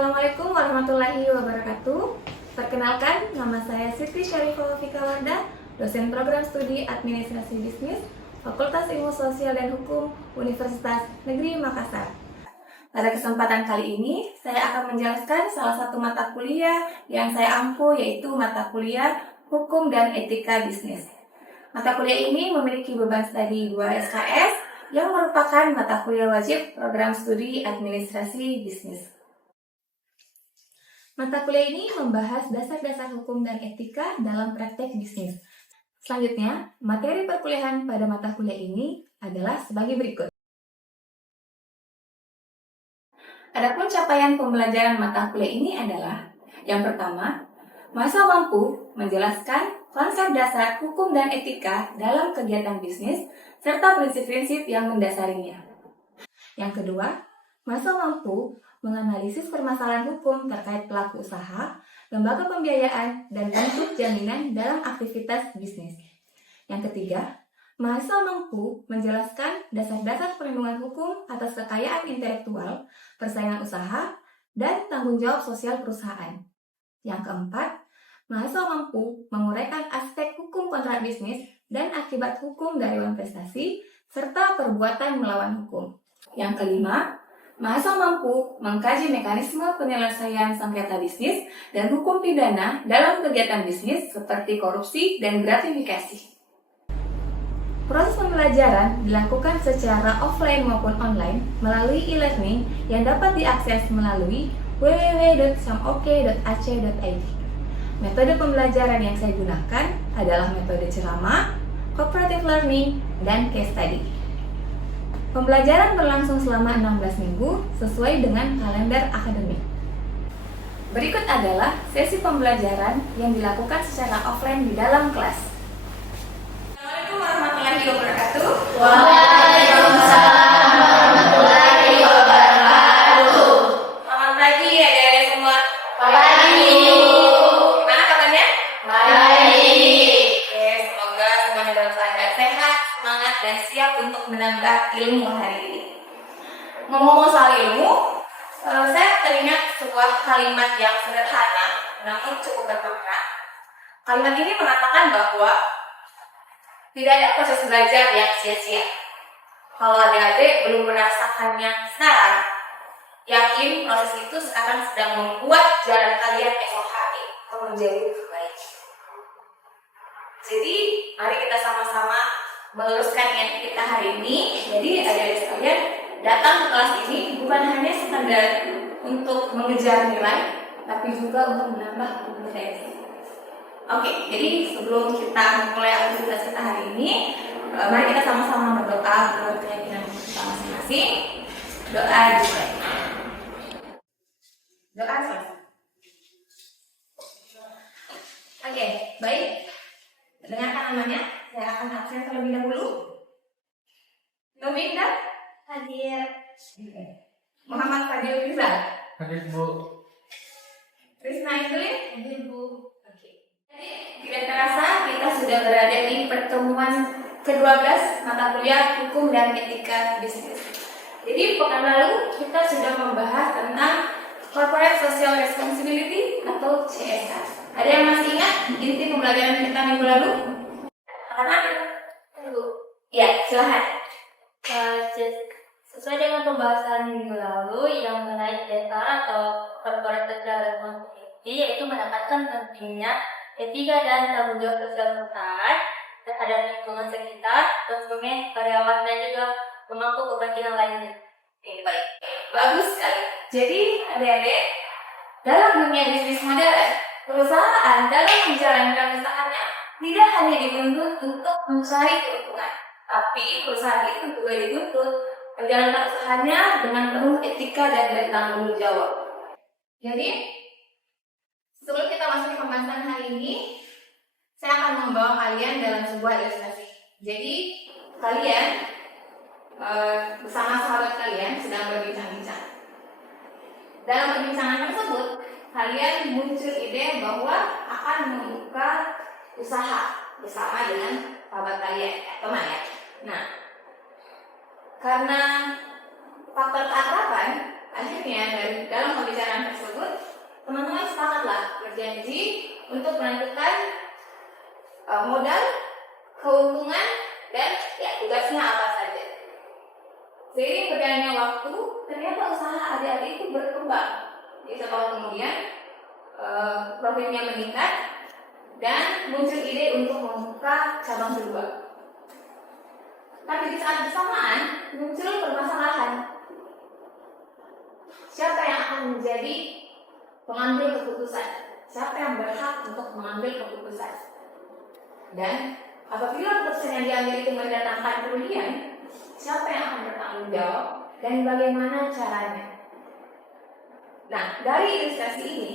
Assalamualaikum warahmatullahi wabarakatuh. Perkenalkan, nama saya Siti Syarifah Fikawarda, dosen program studi Administrasi Bisnis, Fakultas Ilmu Sosial dan Hukum, Universitas Negeri Makassar. Pada kesempatan kali ini, saya akan menjelaskan salah satu mata kuliah yang saya ampu, yaitu mata kuliah Hukum dan Etika Bisnis. Mata kuliah ini memiliki beban studi 2 SKS yang merupakan mata kuliah wajib program studi Administrasi Bisnis. Mata kuliah ini membahas dasar-dasar hukum dan etika dalam praktek bisnis. Selanjutnya, materi perkuliahan pada mata kuliah ini adalah sebagai berikut. Adapun capaian pembelajaran mata kuliah ini adalah: yang pertama, mahasiswa mampu menjelaskan konsep dasar hukum dan etika dalam kegiatan bisnis serta prinsip-prinsip yang mendasarinya. Yang kedua, mahasiswa mampu menganalisis permasalahan hukum terkait pelaku usaha, lembaga pembiayaan, dan bentuk jaminan dalam aktivitas bisnis. Yang ketiga, mahasiswa mampu menjelaskan dasar-dasar perlindungan hukum atas kekayaan intelektual, persaingan usaha, dan tanggung jawab sosial perusahaan. Yang keempat, mahasiswa mampu menguraikan aspek hukum kontrak bisnis dan akibat hukum dari uang prestasi, serta perbuatan melawan hukum. Yang kelima, mahasiswa mampu mengkaji mekanisme penyelesaian sengketa bisnis dan hukum pidana dalam kegiatan bisnis seperti korupsi dan gratifikasi. Proses pembelajaran dilakukan secara offline maupun online melalui e-learning yang dapat diakses melalui www.samok.ac.id. Metode pembelajaran yang saya gunakan adalah metode ceramah, cooperative learning, dan case study. Pembelajaran berlangsung selama 16 minggu sesuai dengan kalender akademik. Berikut adalah sesi pembelajaran yang dilakukan secara offline di dalam kelas. Assalamualaikum warahmatullahi wabarakatuh. Waalaikumsalam warahmatullahi wabarakatuh. Selamat pagi adik-adik semua. Pagi. Gimana kabarnya? Baik. Oke, semoga semuanya dalam keadaan sehat, semangat, dan siap untuk menambah ilmu hari ini. Ngomong-ngomong soal ilmu, saya teringat sebuah kalimat yang sederhana, namun cukup bermakna. Kalimat ini mengatakan bahwa tidak ada proses belajar yang sia-sia. Kalau adik-adik belum merasakannya sekarang, yakin proses itu sekarang sedang membuat jalan kalian esok hari menjadi lebih baik. Jadi, mari kita sama-sama meluruskan niat kita hari ini. Jadi, adik-adik sekalian, datang ke kelas ini bukan hanya sekadar untuk mengejar nilai, tapi juga untuk menambah kompetensi. Oke, jadi sebelum kita mulai aktivitas kita hari ini, mari kita sama-sama berdoa menurut keyakinan kita masing-masing. Doa juga. Doa selesai. Oke, baik. Dengarkan namanya. Saya akan absen terlebih dahulu. Nominda hadir. Muhammad Fadil Rizal. Hadir, Bu. Risna Izulin hadir, Bu. Oke. Tidak terasa kita sudah berada di pertemuan ke-12 mata kuliah Hukum dan Etika Bisnis. Jadi pekan lalu kita sudah membahas tentang Corporate Social Responsibility atau CSR. Ada yang masih ingat inti pembelajaran kita minggu lalu? Ya, silahkan. Sesuai dengan pembahasan minggu lalu yang mengenai CSR atau Corporate Social Responsibility, yaitu mendapatkan pentingnya etika dan tanggung jawab sosial perusahaan terhadap lingkungan sekitar, konsumen, karyawan, dan juga pemangku kepentingan lainnya. Oke, baik. Bagus sekali. Jadi, adik-adik, dalam dunia bisnis modern, perusahaan dalam menjalankan usahanya tidak hanya dituntut untuk mencari keuntungan, tapi perusahaan itu juga dituntut menjalankan usahanya dengan penuh etika dan bertanggung jawab. Jadi, sebelum kita masuk ke pembahasan hari ini, saya akan membawa kalian dalam sebuah ilustrasi. Jadi, kalian bersama sahabat kalian sedang berbincang-bincang. Dalam perbincangan tersebut, kalian muncul ide bahwa akan membuka usaha bersama dengan sahabat kalian, teman ya. Nah, karena faktor keakraban, akhirnya dalam pembicaraan tersebut keuntungan, dan ya tugasnya apa saja. Seiring berjalannya waktu, ternyata usaha adik-adik itu berkembang. Jadi setahun kemudian profitnya meningkat dan muncul ide untuk membuka cabang kedua. Tapi di saat bersamaan muncul permasalahan. Siapa yang akan menjadi pengambil keputusan? Siapa yang berhak untuk mengambil keputusan? Dan apabila keputusan yang diambil itu mendatangkan kerugian, siapa yang akan bertanggung jawab dan bagaimana caranya? Nah, dari ilustrasi ini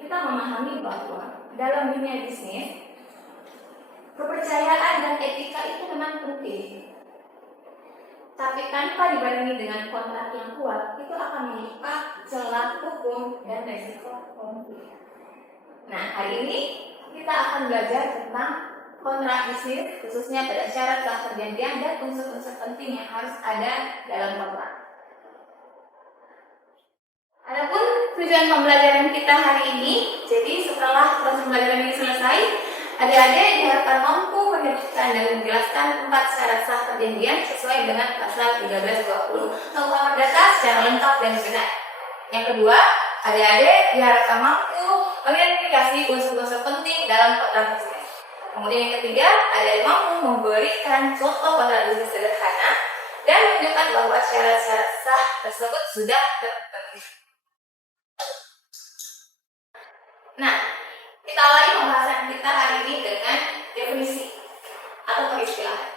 kita memahami bahwa dalam dunia bisnis kepercayaan dan etika itu memang penting. Tapi tanpa dibarengi dengan kontrak yang kuat, itu akan membuka celah hukum dan resiko konflik. Nah, hari ini kita akan belajar tentang kontrak bisnis, khususnya pada syarat sah perjanjian dan unsur-unsur penting yang harus ada dalam kontrak. Adapun tujuan pembelajaran kita hari ini, jadi setelah proses pembelajaran ini selesai, adik-adik diharapkan mampu menyebutkan dan menjelaskan 4 syarat sah perjanjian sesuai dengan pasal 1320 Undang-Undang Data secara lengkap dan benar. Yang kedua, adik-adik diharapkan mampu mengidentifikasi unsur-unsur penting dalam kontrak bisnis. Kemudian yang ketiga, adik-adik mampu memberikan contoh kontrak bisnis sederhana dan menunjukkan bahwa syarat-syarat sah tersebut sudah terpenuhi. Nah, kita awali pembahasan kita hari ini dengan definisi atau peristilahan.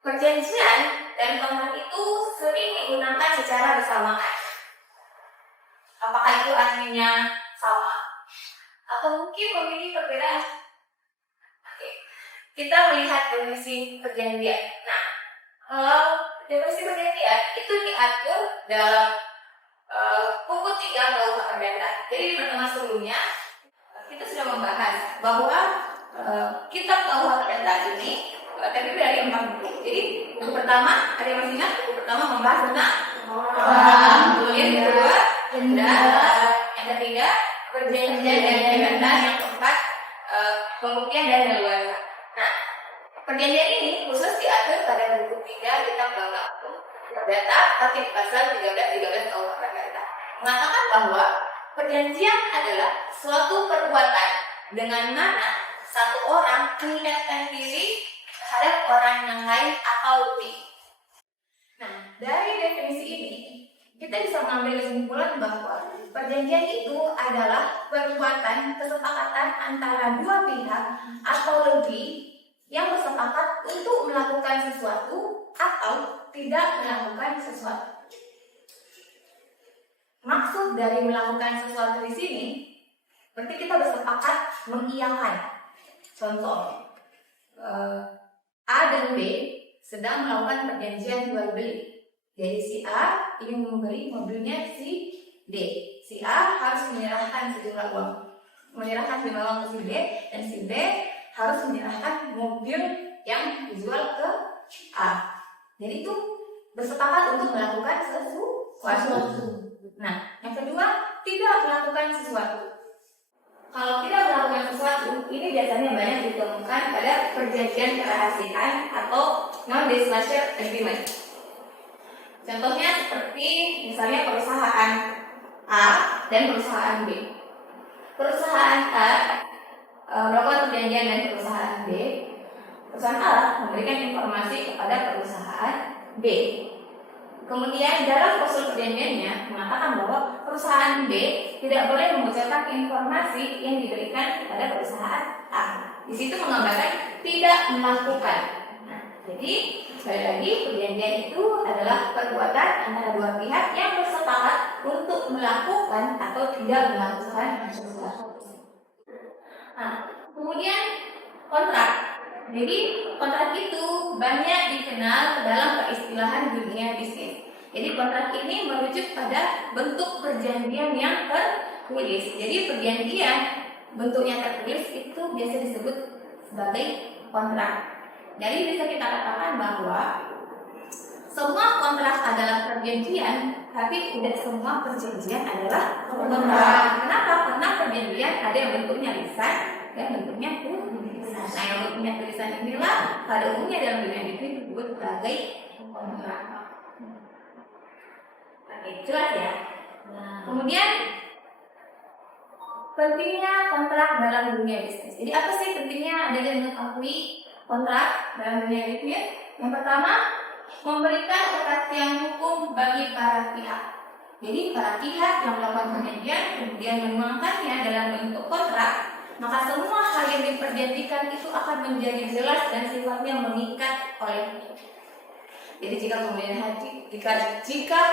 Perjanjian dan kontrak itu sering digunakan secara bersamaan. Apakah itu artinya sama? Atau mungkin memiliki perbedaan? Oke. Kita melihat definisi perjanjian. Nah, definisi perjanjian itu diatur dalam buku 3 KUH Perdata. Jadi di pertemuan sebelumnya kita sudah membahas bahwa kitab KUH Perdata ini terdiri dari 4 buku. Jadi buku pertama, ada yang masih ingat? Buku pertama membahas tentang orang, kemudian yang kedua denda, yang ketiga perjanjian dan denda, yang keempat pembuktian dan daluarsa. Nah, perjanjian ini khusus diatur pada buku 3 kitab KUH Perdata, tapi pasal 13 KUH Perdata mengatakan bahwa perjanjian adalah suatu perbuatan dengan mana satu orang mengikatkan diri terhadap orang yang lain atau lebih. Nah, dari definisi ini kita bisa mengambil kesimpulan bahwa perjanjian itu adalah perbuatan kesepakatan antara dua pihak atau lebih yang bersepakat untuk melakukan sesuatu atau tidak melakukan sesuatu. Maksud dari melakukan sesuatu di sini berarti kita bersepakat mengiyakan. Contoh, A dan B sedang melakukan perjanjian jual beli. Jadi si A ingin membeli mobilnya si D. Si A harus menyerahkan sejumlah uang, menyerahkan sejumlah uang ke si B, dan si B harus menyerahkan mobil yang dijual ke A. Jadi itu bersepakat untuk melakukan sesuatu. Nah, yang kedua, tidak melakukan sesuatu. Kalau tidak melakukan sesuatu, ini biasanya banyak ditemukan pada perjanjian kerahasiaan atau non-disclosure agreement. Contohnya seperti misalnya perusahaan A dan perusahaan B. Perusahaan A melakukan perjanjian dengan perusahaan B. Perusahaan A memberikan informasi kepada perusahaan B. Kemudian dalam klausul perjanjiannya mengatakan bahwa perusahaan B tidak boleh mengucapkan informasi yang diberikan kepada perusahaan A. Di situ menggambarkan tidak melakukan. Nah, jadi sekali lagi perjanjian itu adalah perbuatan antara dua pihak yang bersepakat untuk melakukan atau tidak melakukan sesuatu. Nah, kemudian kontrak. Jadi kontrak itu banyak dikenal dalam peristilahan dunia bisnis. Jadi kontrak ini merujuk pada bentuk perjanjian yang tertulis. Jadi perjanjian bentuknya tertulis itu biasa disebut sebagai kontrak. Jadi bisa kita katakan bahwa semua kontrak adalah perjanjian, tapi tidak semua perjanjian adalah kontrak. Kenapa? Karena perjanjian ada yang bentuknya lisan dan bentuknya tulis. tulisan. Nah, yang punya tulisan inilah pada umumnya dalam dunia bisnis disebut sebagai kontrak. Oke, jelas ya. Kemudian pentingnya kontrak dalam dunia bisnis. Jadi apa sih pentingnya adanya mengetahui kontrak dalam dunia bisnis? Yang pertama, memberikan kepastian hukum bagi para pihak. Jadi para pihak yang melakukan perjanjian kemudian menuangkannya dalam bentuk kontrak, maka semua hal yang diperjanjikan itu akan menjadi jelas dan sifatnya mengikat oleh itu. Jadi jika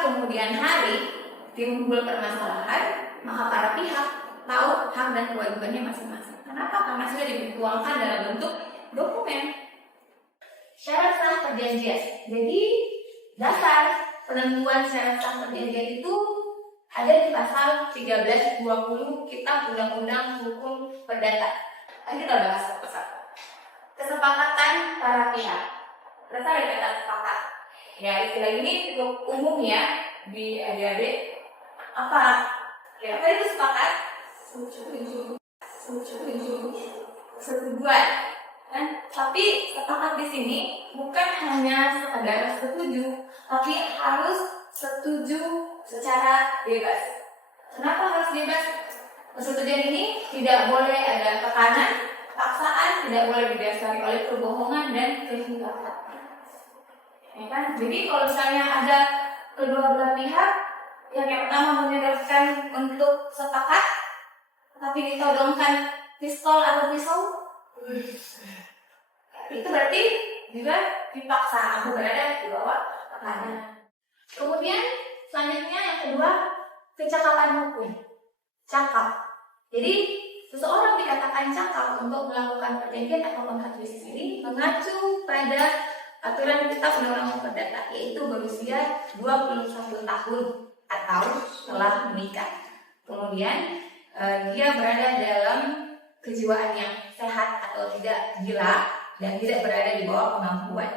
kemudian hari timbul permasalahan, maka para pihak tahu hak dan kewajibannya masing-masing. Kenapa? Karena sudah dituangkan dalam bentuk dokumen. Syarat sah perjanjian. Jadi dasar penentuan syarat sah perjanjian itu ada di pasal 1320 Kitab Undang-Undang Hukum Perdata. Ayo kita bahas satu-satu. Kesepakatan para pihak. Berasal dari kata sepakat. Ya, istilah ini cukup umum ya di adik-adik. Apa? Ya, apa itu sepakat? Setujuan. Kan? Tapi sepakat di sini bukan hanya sekadar setuju, tapi harus setuju secara bebas. Kenapa harus bebas? Persetujuan ini tidak boleh ada tekanan, paksaan, tidak boleh didasari oleh kebohongan dan kehilapan. Ya kan? Jadi kalau misalnya ada kedua belah pihak yang pertama menyodorkan untuk sepakat, tapi ditodongkan pistol atau pisau, itu berarti juga dipaksa, aku berada di bawah tekanan. Kemudian selanjutnya yang kedua, kecakapan hukum. Cakap. Jadi seseorang dikatakan cakap untuk melakukan perjanjian atau kontrak bisnis ini mengacu pada aturan Kitab Undang-Undang Perdata, yaitu berusia 21 tahun atau telah menikah. Kemudian dia berada dalam kejiwaan yang sehat atau tidak gila dan tidak berada di bawah kemampuan.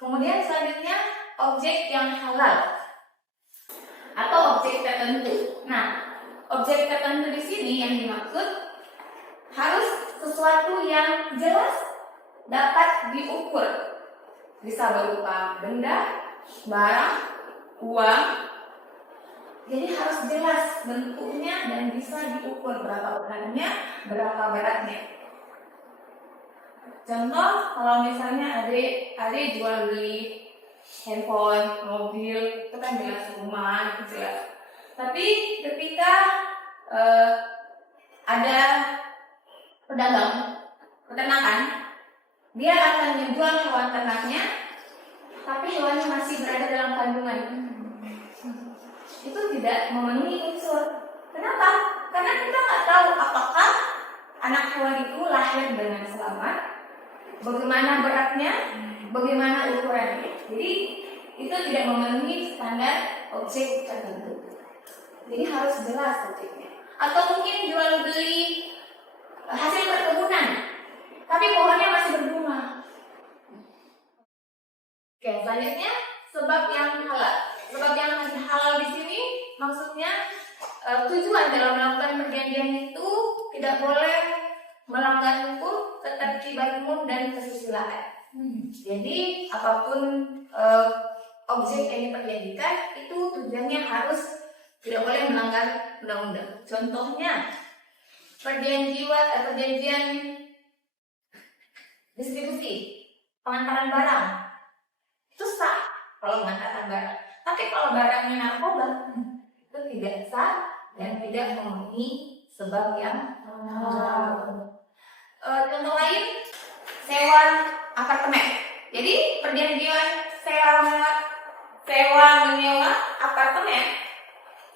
Kemudian selanjutnya objek yang halal atau objek tertentu. Nah, objek tertentu di sini yang dimaksud harus sesuatu yang jelas dapat diukur. Bisa berupa benda, barang, uang. Jadi harus jelas bentuknya dan bisa diukur berapa beratnya, berapa beratnya. Contoh, kalau misalnya adik jual beli handphone, mobil, itu kan jelas, rumah, itu jelas. Tapi ketika ada peternakan, dia akan menjual hewan ternaknya, tapi hewannya masih berada dalam kandungan. Itu tidak memenuhi unsur. Kenapa? Karena kita nggak tahu apakah anak hewan itu lahir dengan selamat, bagaimana beratnya, bagaimana ukurannya. Jadi itu tidak memenuhi standar objek tertentu. Jadi harus jelas objeknya. Atau mungkin jual beli hasil perkebunan, tapi pohonnya masih berbunga. Oke, selanjutnya sebab yang halal. Sebab yang halal di sini maksudnya tujuan dalam melakukan perjanjian itu tidak boleh melanggar hukum, ketertiban umum dan kesusilaan. Jadi apapun objek yang diperjanjikan itu tujuannya harus tidak boleh melanggar undang-undang. Contohnya perjanjian distribusi, pengantaran barang itu sah kalau mengantarkan barang. Tapi kalau barangnya narkoba itu tidak sah dan tidak memenuhi sebab yang contoh lain, sewa apartemen. Jadi perjanjian sewa menyewa apartemen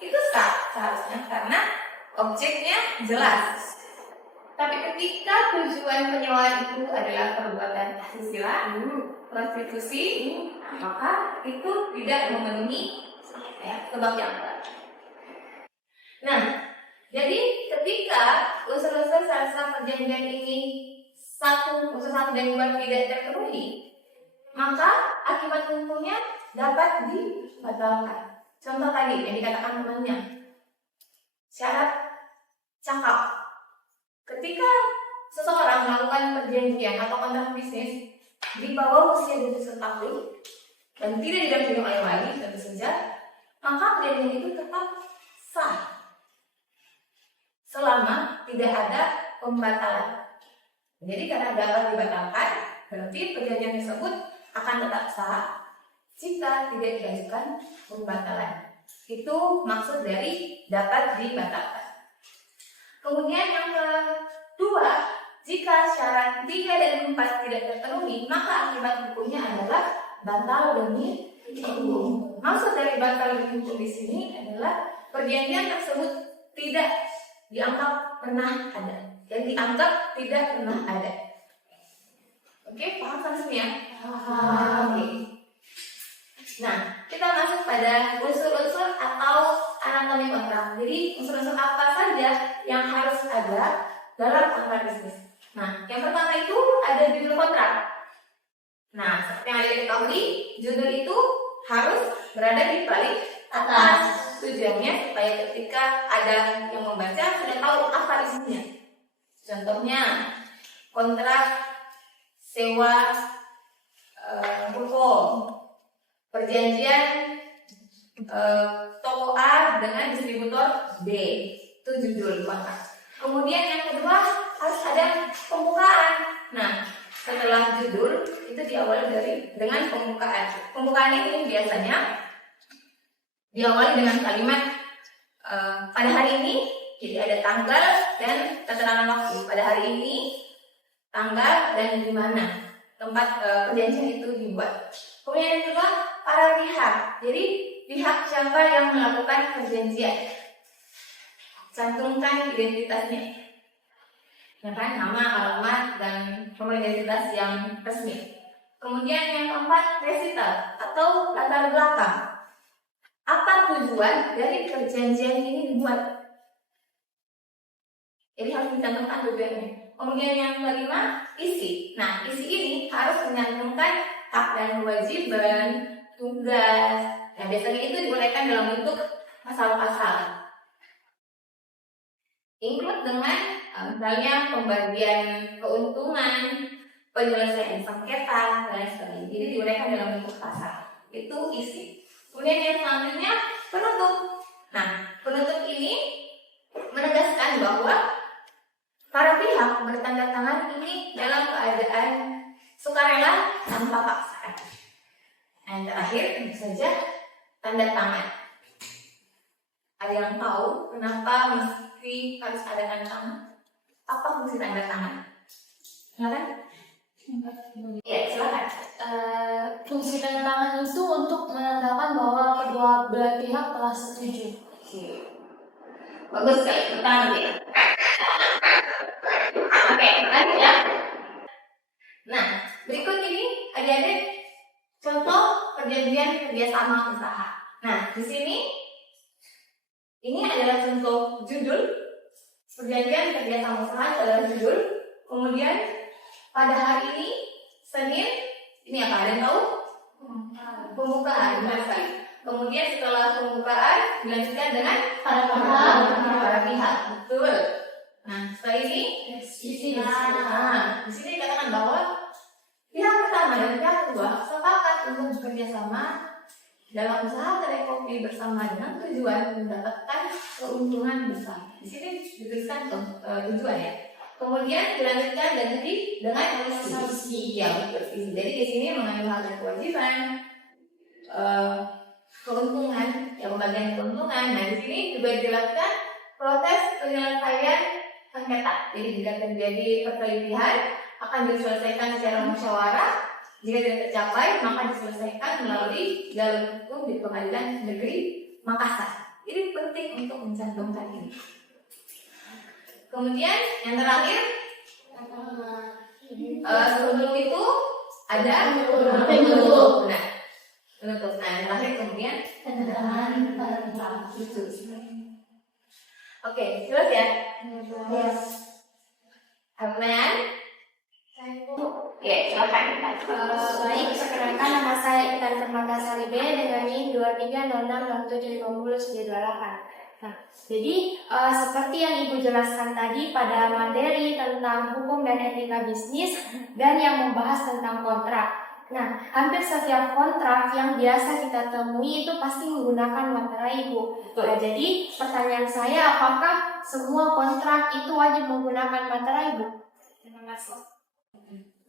itu sah seharusnya karena objeknya jelas. Tapi ketika tujuan penyewaan itu adalah perbuatan asusila, prostitusi, maka itu tidak memenuhi sebab yang berat. Nah, jadi ketika unsur-unsur syarat perjanjian ini unsur satu dan dua tidak terpenuhi, maka akibat hukumnya dapat dibatalkan. Contoh tadi yang dikatakan temannya, syarat cakap. Ketika seseorang melakukan perjanjian atau kontrak bisnis di bawah usia 21 tahun dan tidak didampingi oleh wali tentu saja, maka perjanjian itu tetap sah selama tidak ada pembatalan. Jadi karena dapat dibatalkan, berarti perjanjian tersebut akan tetap sah jika tidak diajukan pembatalan. Itu maksud dari dapat dibatalkan. Kemudian yang kedua, jika syarat 3 dan 4 tidak terpenuhi, maka akibat hukumnya adalah batal demi hukum. Maksud dari batal demi hukum di sini adalah perjanjian tersebut tidak dianggap pernah ada dan dianggap tidak pernah ada. Oke, paham kan semua? Oke. Nah, kita masuk pada unsur-unsur atau anatomi kontrak. Jadi unsur-unsur apa saja yang harus ada dalam kontrak bisnis. Nah, yang pertama itu ada judul kontrak. Nah, seperti yang ada diketahui, judul itu harus berada di paling atas. Tujuannya supaya ketika ada yang membaca sudah tahu apa isinya. Contohnya kontrak sewa ruko, perjanjian toko A dengan distributor B, itu judul kontrak. Kemudian yang kedua harus ada pembukaan. Nah, setelah judul itu diawali dengan pembukaan. Pembukaan ini biasanya diawali dengan kalimat pada hari ini, jadi ada tanggal dan keterangan waktu. Pada hari ini, tanggal dan di mana tempat perjanjian itu dibuat. Kemudian yang kedua, para pihak. Jadi pihak siapa yang melakukan perjanjian. Cantumkan identitasnya. Ya kan, nama, alamat, dan nomor identitas yang resmi. Kemudian yang keempat, resital atau latar belakang. Apa tujuan dari perjanjian ini dibuat? Jadi harus dicantumkan tujuannya. Kemudian yang kelima, isi. Nah, isi ini harus menyantumkan hak dan kewajiban, tugas. Nah, biasanya itu diuraikan dalam bentuk pasal-pasal. Include dengan misalnya pembagian keuntungan, penyelesaian sengketa, dan lain sebagainya. Jadi diuraikan dalam bentuk pasal. Itu isi. Kemudian yang selanjutnya penutup. Nah, penutup ini menegaskan bahwa para pihak bertanda tangan ini dalam keadaan sukarela tanpa paksaan. Yang terakhir tentu saja tanda tangan. Ada yang tahu kenapa mesti harus ada tanda tangan? Apa fungsi tanda tangan? Silakan. Ya, silakan. Fungsi tanda tangan itu untuk menandakan bahwa kedua belah pihak telah setuju. Bagus sekali, pertama ya. Oke, lanjut ya. Nah, berikut ini adik-adik contoh perjanjian kerjasama usaha. Nah, di sini ini adalah contoh judul perjanjian kerjasama usaha adalah judul. Kemudian pada hari ini Senin ini apa? Ada yang tahu? Pembukaan. Kemudian setelah pembukaan dilanjutkan dengan para pihak. Betul. Nah, setelah ini di sini dikatakan bahwa pihak pertama dan pihak kedua sepakat untuk bekerja sama dalam usaha kedai kopi bersama dengan tujuan mendapatkan keuntungan besar. Di sini dituliskan tujuan ya. Kemudian dilanjutkan dengan isi. Ya, betul. Jadi di sini mengandung hal dan kewajiban, keuntungan, ya pembagian keuntungan. Nah, di sini juga dijelaskan proses penyelesaian sengketa. Jadi jika terjadi perselisihan akan diselesaikan secara musyawarah. Jika tidak tercapai, maka diselesaikan melalui jalur hukum di Pengadilan Negeri Makassar. Ini penting untuk mencantumkan ini. Kemudian yang terakhir, sebelum itu ada penutup. Nah, penutup. Nah, yang terakhir kemudian Oke, jelas ya? Yes. Pertanyaan? Ya, silakan. Baik, perkenalkan nama saya Intan Permata Salibe dengan NIM 2306675098. Nah, jadi seperti yang Ibu jelaskan tadi pada materi tentang hukum dan etika bisnis dan yang membahas tentang kontrak. Nah, hampir setiap kontrak yang biasa kita temui itu pasti menggunakan materai, Ibu. Nah, jadi pertanyaan saya, apakah semua kontrak itu wajib menggunakan materai, Ibu? Terima kasih.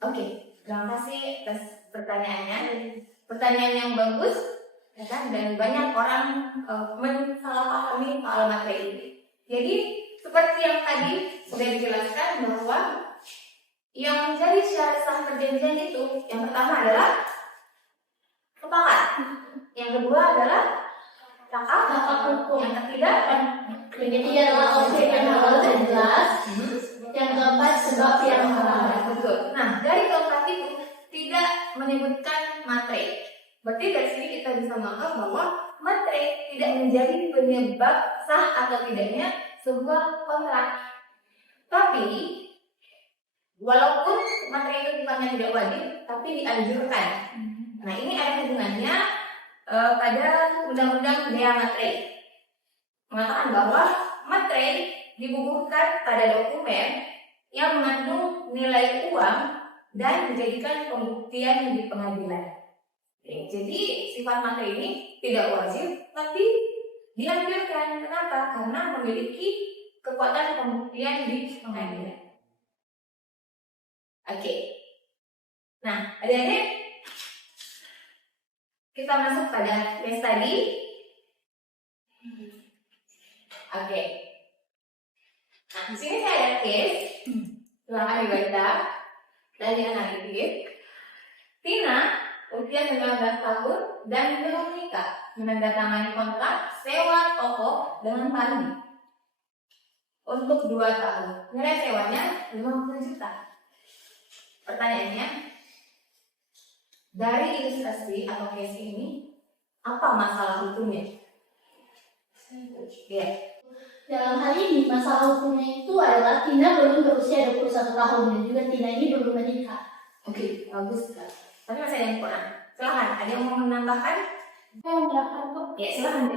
Oke, terima kasih atas pertanyaannya. Pertanyaan yang bagus, ya kan? Dan banyak orang mensalahpahami soal materi ini. Jadi seperti yang tadi sudah dijelaskan bahwa yang menjadi syarat sah perjanjian itu yang pertama adalah sepakat, yang kedua adalah cakap hukum, yang ketiga adalah objek yang halal dan jelas. Yang keempat, sebab yang halal. betul. Nah, dari keempat itu tidak menyebutkan materi. Berarti dari sini kita bisa menganggap bahwa materi tidak menjadi penyebab sah atau tidaknya sebuah kontrak. Tapi walaupun materi itu sifatnya tidak wajib, tapi dianjurkan. Nah, ini ada hubungannya pada Undang-Undang Bea Materi. Mengatakan bahwa materi dibubuhkan pada dokumen yang mengandung nilai uang dan menjadikan pembuktian di pengadilan. Oke, jadi sifat materi ini tidak wajib, tapi dianjurkan. Kenapa? Karena memiliki kekuatan pembuktian di pengadilan. Oke. Nah, adik-adik, kita masuk pada case tadi. Oke. Nah, di sini saya ada case. Silahkan dibaca dan dianalisis. Tina usia 19 tahun dan belum menikah, menandatangani kontrak sewa toko dengan Pandi untuk 2 tahun. Nilai sewanya 50 juta. Pertanyaannya, dari ilustrasi atau case ini, apa masalah hukumnya? Ya. Dalam hal ini, masalah hukumnya itu adalah Tina belum berusia 21 tahun dan juga Tina ini belum menikah. Oke, bagus. Tapi masih ada yang kurang. Silahkan, ada yang mau menambahkan? Saya menambahkan kok. Ya, silahkan.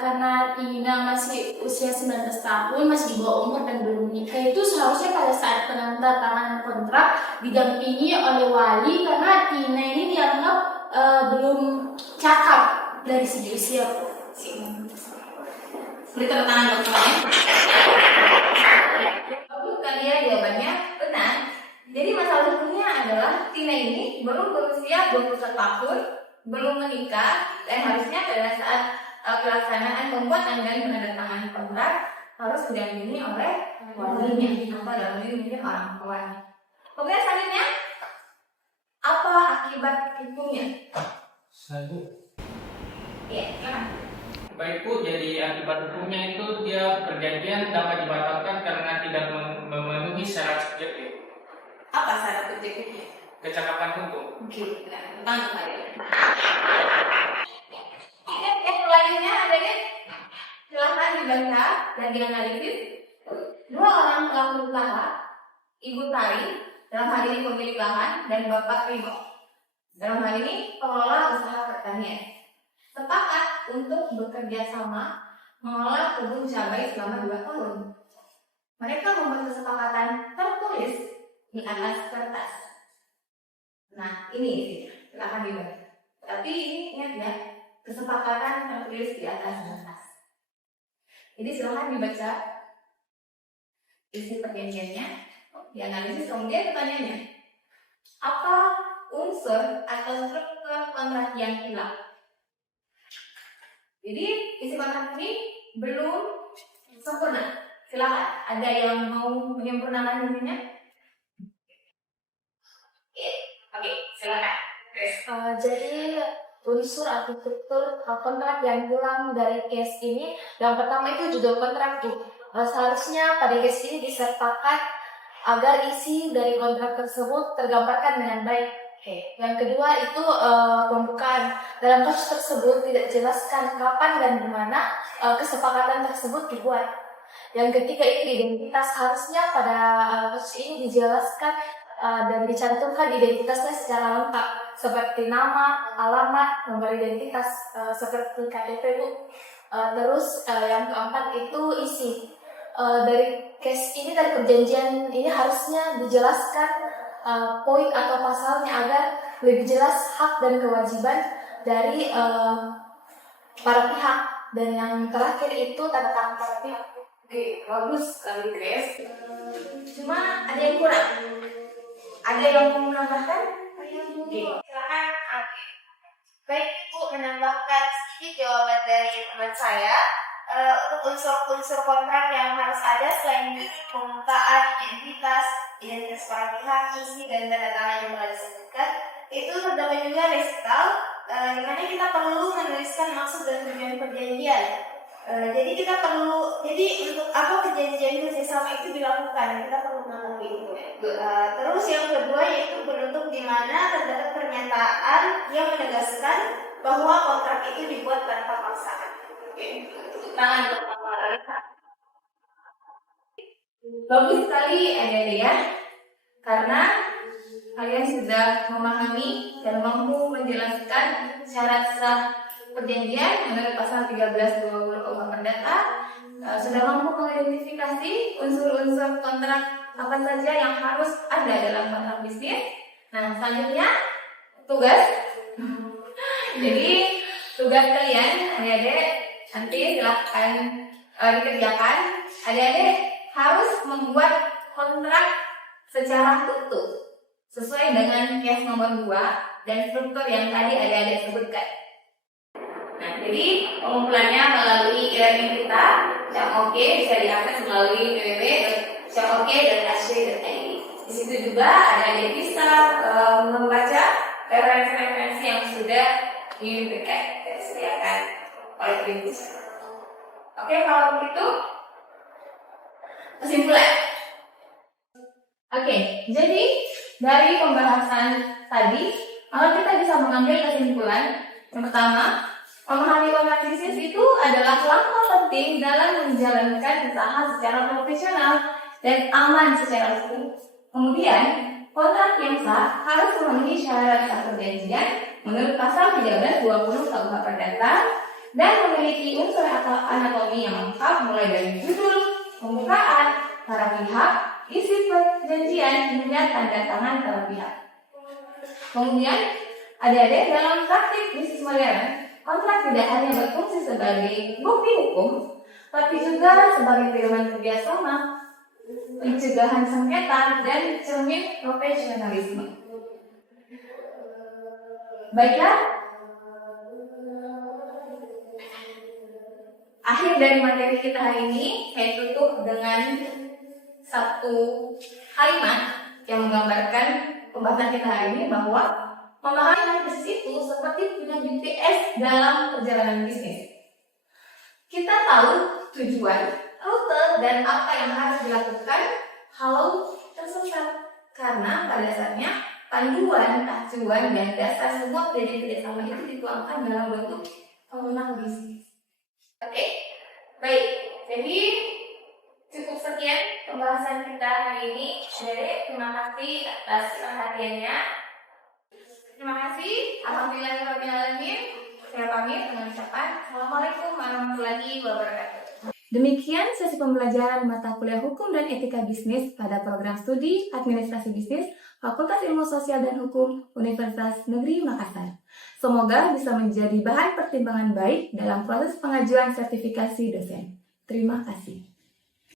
Karena Tina masih usia 19 tahun, masih di bawah umur dan belum menikah, itu seharusnya pada saat penandatanganan kontrak didampingi oleh wali, karena Tina ini dianggap belum cakap dari segi usia. Beri tepuk tangan dokternya. Bagus kalian, jawabannya benar. Jadi masalah hukumnya adalah Tina ini belum berusia 21 tahun, belum menikah, dan harusnya pada saat pelaksanaan pembuatan dan penandatanganan kontrak harus didampingi oleh walinya, atau dalam ini mungkin orang tuanya. Kemudian selanjutnya, apa akibat hukumnya? Ya, silakan. Baik Bu, jadi akibat hukumnya itu dia perjanjian dapat dibatalkan karena tidak memenuhi syarat subjektif. Apa syarat objektifnya? Kecakapan hukum. Oke, tentang saya. Yang selanjutnya adanya silahkan dibaca dan dianalisis. 2 orang pelaku usaha, Ibu Tari, dalam hal ini pemilik lahan, dan Bapak Rimo, dalam hal ini pengelola usaha pertanian, sepakat untuk bekerja sama mengelola kebun cabai selama 2 tahun. Mereka membuat kesepakatan tertulis di atas kertas. Nah, ini silakan dibaca. Tapi ini ingat ya, kesepakatan tertulis di atas kertas. Jadi silakan dibaca isi perjanjiannya, dianalisis. Kemudian pertanyaannya, apa unsur atau struktur kontrak yang hilang? Jadi isi kontrak ini belum sempurna. Silakan, ada yang mau menyempurnakan isinya? Oke, silakan. Jadi unsur atau struktur kontrak yang hilang dari case ini, yang pertama itu judul kontrak tuh. Seharusnya pada case ini disertakan agar isi dari kontrak tersebut tergambarkan dengan baik. Yang kedua itu pembukaan. Dalam kasus tersebut tidak jelaskan kapan dan di mana kesepakatan tersebut dibuat. Yang ketiga itu identitas. Harusnya pada kasus ini dijelaskan dan dicantumkan identitasnya secara lengkap, seperti nama, alamat, nomor identitas, seperti KTP Bu. Terus yang keempat itu isi. Dari case ini, dari perjanjian ini harusnya dijelaskan poin atau pasalnya agar lebih jelas hak dan kewajiban dari para pihak. Dan yang terakhir itu tanda tangan para pihak. Oke, bagus sekali Grace. Cuma ada yang kurang. Ada yang mau menambahkan? Oke. Silakan. Baik, Ibu menambahkan sedikit jawaban dari teman saya. Untuk unsur-unsur kontrak yang harus ada selain pembukaan identitas para pihak, isi dan tanda tangan yang telah disebutkan, itu terdapat juga resital, di mana kita perlu menuliskan maksud dan tujuan perjanjian. Jadi untuk apa perjanjian kerjasama itu dilakukan, kita perlu mengetahui itu. Terus yang kedua yaitu penutup, di mana terdapat pernyataan yang menegaskan bahwa kontrak itu dibuat tanpa paksaan. Tangan pertama. Bagus sekali adik-adik ya. Karena kalian sudah memahami dan mampu menjelaskan syarat sah perjanjian menurut pasal 1320 KUH Perdata, sudah mampu mengidentifikasi unsur-unsur kontrak apa saja yang harus ada dalam kontrak bisnis. Nah, selanjutnya tugas. Jadi tugas kalian adik-adik nanti silahkan dikerjakan. Adik-adik harus membuat kontrak secara utuh sesuai dengan case nomor 2 dan struktur yang tadi adik-adik sebutkan. Nah, jadi pengumpulannya melalui e-learning kita, Syamok bisa diakses melalui www.syamok.ac.id. Di situ juga adik-adik bisa membaca referensi-referensi yang sudah diberikan dan disediakan oleh Trimbus. Oke, kalau begitu kesimpulan. Oke, jadi dari pembahasan tadi, maka kita bisa mengambil kesimpulan. Yang pertama, memahami kontrak bisnis itu adalah langkah penting dalam menjalankan usaha secara profesional dan aman secara hukum. Kemudian, kontrak yang sah harus memenuhi syarat sah perjanjian menurut pasal 1320 KUH Perdata dan memiliki unsur anatomi yang lengkap mulai dari judul, pembukaan, para pihak, isi perjanjian hingga tanda tangan para pihak. Kemudian, adik-adik dalam praktik bisnis modern, kontrak tidak hanya berfungsi sebagai bukti hukum, tapi juga sebagai pedoman kerjasama, pencegahan sengketa, dan cermin profesionalisme. Baiklah, akhir dari materi kita hari ini saya tutup dengan satu kalimat yang menggambarkan pembahasan kita hari ini, bahwa memahami bisnis itu seperti punya GPS dalam perjalanan bisnis. Kita tahu tujuan, rute, dan apa yang harus dilakukan kalau tersesat. Karena pada dasarnya panduan, acuan, dan dasar semua perjanjian kerjasama itu dituangkan dalam bentuk pemenang bisnis. Oke, baik. Jadi cukup sekian pembahasan kita hari ini. Jadi terima kasih atas perhatiannya. Terima kasih. Alhamdulillahirabbil alamin. Saya pamit dengan ucapan Assalamualaikum warahmatullahi wabarakatuh. Demikian sesi pembelajaran mata kuliah Hukum dan Etika Bisnis pada program studi Administrasi Bisnis Fakultas Ilmu Sosial dan Hukum Universitas Negeri Makassar. Semoga bisa menjadi bahan pertimbangan baik dalam proses pengajuan sertifikasi dosen. Terima kasih.